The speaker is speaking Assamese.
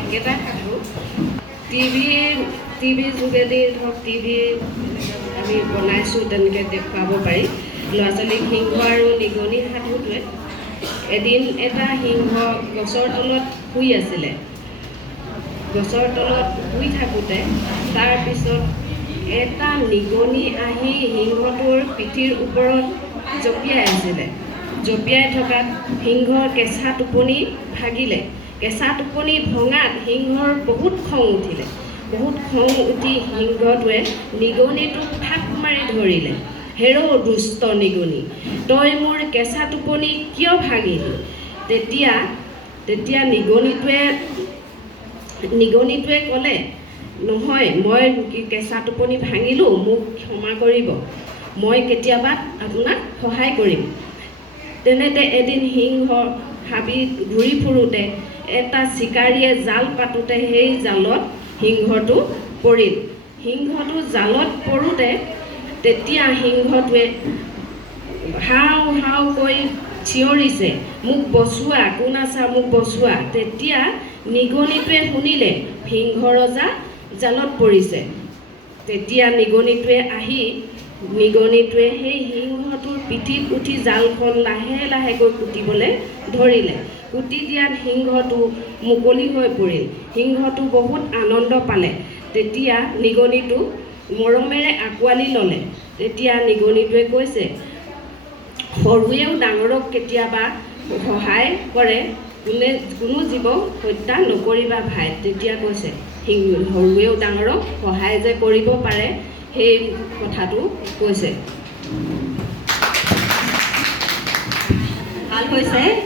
একেটা সাধু টিভি যোগেদি ধৰক টিভি আমি বনাইছোঁ তেনেকৈ দেখুৱাব পাৰি ল'ৰা ছোৱালীক সিংহ আৰু নিগনি সাধুটোৱে এদিন এটা সিংহ গছৰ তলত শুই আছিলে। গছৰ তলত শুই থাকোঁতে তাৰপিছত এটা নিগনি আহি সিংহটোৰ পিঠিৰ ওপৰত জঁপিয়াই আছিলে। জঁপিয়াই থকাত সিংহৰ কেঁচা টোপনি ভাগিলে। কেঁচা টোপনি ভঙাত সিংহৰ বহুত খং উঠিলে। বহুত খং উঠি সিংহটোৱে নিগনিটোক থাপ মাৰি ধৰিলে। হেৰ' দুষ্ট নিগনি, তই মোৰ কেঁচা টোপনি কিয় ভাঙিলি? তেতিয়া নিগনিটোৱে ক'লে, নহয়, মই কেঁচা টোপনি ভাঙিলোঁ, মোক ক্ষমা কৰিব, মই কেতিয়াবা আপোনাক সহায় কৰিম। তেনেতে এদিন সিংহ হাবিত ঘূৰি ফুৰোঁতে এটা চিকাৰীয়ে জাল পাতোঁতে সেই জালত সিংহটো পৰিল। সিংহটো জালত পৰোঁতে তেতিয়া সিংহটোৱে হাও হাও কৈ চিঞৰিছে, মোক বচোৱা, কোন আছা, মোক বচোৱা। তেতিয়া নিগনিটোৱে শুনিলে সিংহ ৰজা জালত পৰিছে। তেতিয়া নিগনিটোৱে সেই সিংহটোৰ পিঠিত উঠি জালখন লাহে লাহেকৈ কুটিবলৈ ধৰিলে। কুটি দিয়াত সিংহটো মুকলি হৈ পৰিল। সিংহটো বহুত আনন্দ পালে। তেতিয়া নিগনিটো মৰমেৰে আঁকোৱালি ল'লে। তেতিয়া নিগনিটোৱে কৈছে, সৰুৱেও ডাঙৰক কেতিয়াবা সহায় কৰে, কোনো জীৱক হত্যা নকৰিবা ভাই। তেতিয়া কৈছে সৰুৱেও ডাঙৰক সহায় যে কৰিব পাৰে সেই কথাটো কৈছে। ভাল হৈছে।